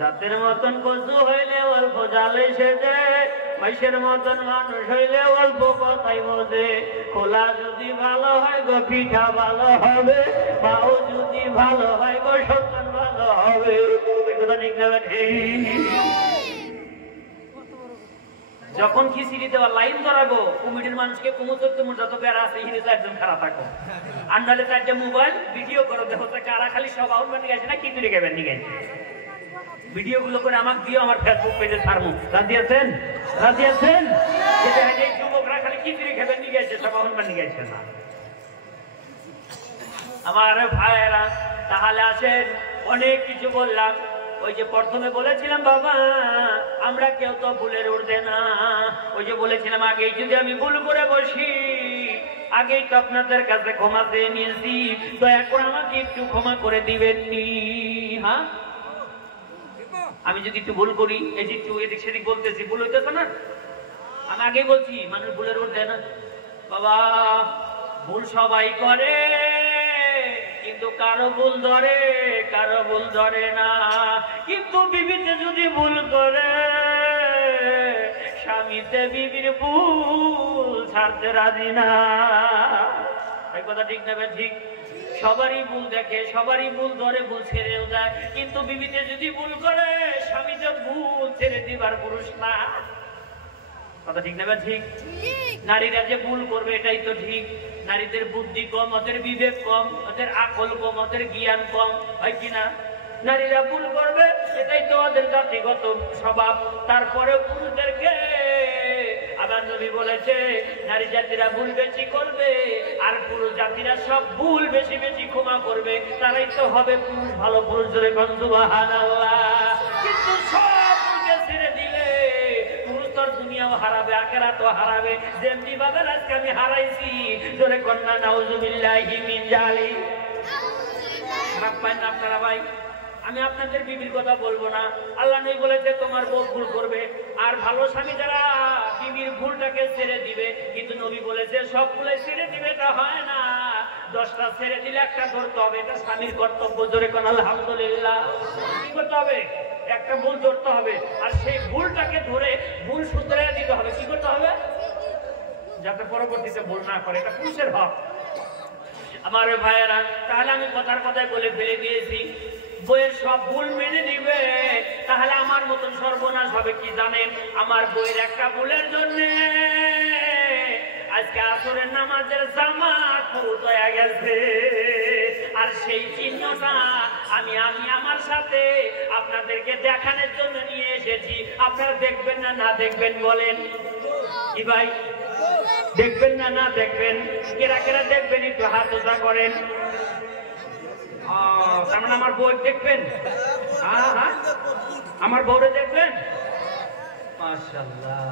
জাতের মতন কচু হইলে অল্প জালে সেজে, মাইশের মতন মানুষ হইলে অল্প কথাই বোঝে। খোলা যদি ভালো হয় গো পিঠা ভালো হবে, মাও যদি ভালো হয় গো সন্তান ভালো হবে। কথা ঠিক না ঠিক? যখন খিচুড়ি দেওয়ার লাইন ধরাবো, কমিটির মানুষকে কুমুর যত বেড়া আছে হিরে চারজন খারাপ থাকো, আন্ডালে চারটে মোবাইল ভিডিও করো, দেখো কারা খালি সব আউট বানিয়ে গেছে না খিচুড়ি খাবেন নিয়ে গেছে। ভিডিও গুলো করে আমাকে দিও, আমার ফেসবুক পেজে ছাড়বো। রাজি আছেন? রাজি আছেন? যুবকরা খালি খিচুড়ি খাবেন নিয়ে গেছে, সব আউট বানিয়ে গেছে না। আমার ভাইয়েরা, তাহলে আসেন, অনেক কিছু বললাম। ওই যে প্রথমে বলেছিলাম বাবা আমরা কেউ তো ভুলের উঠবে না। ওই যে বলেছিলাম আগেই যদি আমি ভুল করে বসি, আগেই তো আপনাদের কাছে ক্ষমা চেয়ে নিয়েছি, দয়া করে আমাকে একটু ক্ষমা করে দিবেননি? হ্যাঁ, আমি যদি একটু ভুল করি, এই যে একটু এদিক সেদিক বলতেছি, ভুল হইতেছে না? আমি আগেই বলছি মানুষ ভুলের উঠবে না। বাবা ভুল সবাই করে, কিন্তু কারো ভুল ধরে, কারো ভুল ধরে না। কিন্তু বিবিতে যদি ভুল করে, স্বামীতে বিবির ভুল ছাড়তে রাজি না। এই কথা ঠিক না? ঠিক। সবারই ভুল দেখে, সবারই ভুল ধরে, ভুল ছেড়েও যায়। কিন্তু বিবিতে যদি ভুল করে, স্বামীতে ভুল ছেড়ে দিবার পুরুষ না। কথা ঠিক না? ঠিক। নারীরা যে ভুল করবে এটাই তো ঠিক। নারীদের বুদ্ধি কম, ওদের বিবেক কম, ওদের আকল কম, ওদের জ্ঞান কম, হয় কিনা? নারীরা ভুল করবে, এটাই তো ওদের জাতিগত স্বভাব। তারপরে পুরুষদেরকে আবার নবী বলেছে নারী জাতিরা ভুল বেশি করবে, আর পুরুষ জাতিরা সব ভুল বেশি বেশি ক্ষমা করবে। তারাই তো হবে পুরুষ, ভালো পুরুষ। জোরে বল সুবহানাল্লাহ। কিন্তু সব ছেড়ে দিলে পুরুষ তো দুনিয়াও হারাবে, আখিরাতও হারাবে। যেমনি ভাবে আজকে আমি হারাইছি, জোরে কন্যা নাউজুবিল্লাহি মিন জালিক। খারাপ পায় না আপনারা ভাই? আমি আপনাদের বিবির কথা বলবো না। আল্লাহ নবী বলেছে তোমার বউ ভুল করবে, আর ভালো স্বামী যারা বিবির ভুলটাকে ছেড়ে দিবে। কিন্তু নবী বলেছে সব ভুলে ছেড়ে দিবে, এটা হয় না। 10টা ছেড়ে দিলে একটা ধরতে হবে, এটা স্বামীর কর্তব্য। জোরে কোন আলহামদুলিল্লাহ। কি করতে হবে? একটা ভুল ধরতে হবে, আর সেই ভুলটাকে ধরে ভুল শুধরে দিতে হবে। কি করতে হবে? যাতে পরবর্তীতে ভুল না করে, এটা পুরুষের হক। আমার ভাইয়েরা, তাহলে আমি কথার কথায় বলে ফেলে দিয়েছি, বইয়ের সব ভুল মেনে নিবে, তাহলে আমার মতন সর্বনাশ হবে কি জানেন? আমার বইয়ের একটা ভুলের জন্য আজকে আসরের নামাজের জামাত পুরো হয়ে গেছে। আর সেই চিহ্নটা আমি আমার সাথে আপনাদেরকে দেখানোর জন্য নিয়ে এসেছি। আপনারা দেখবেন না না দেখবেন বলেন? কি ভাই, দেখবেন না না দেখবেন? কেরা কেরা দেখবেন একটু হাত উঁচা করেন। তার মানে আমার বউ দেখবেন? হ্যাঁ হ্যাঁ, আমার বউরে দেখবেন। মাশাআল্লাহ।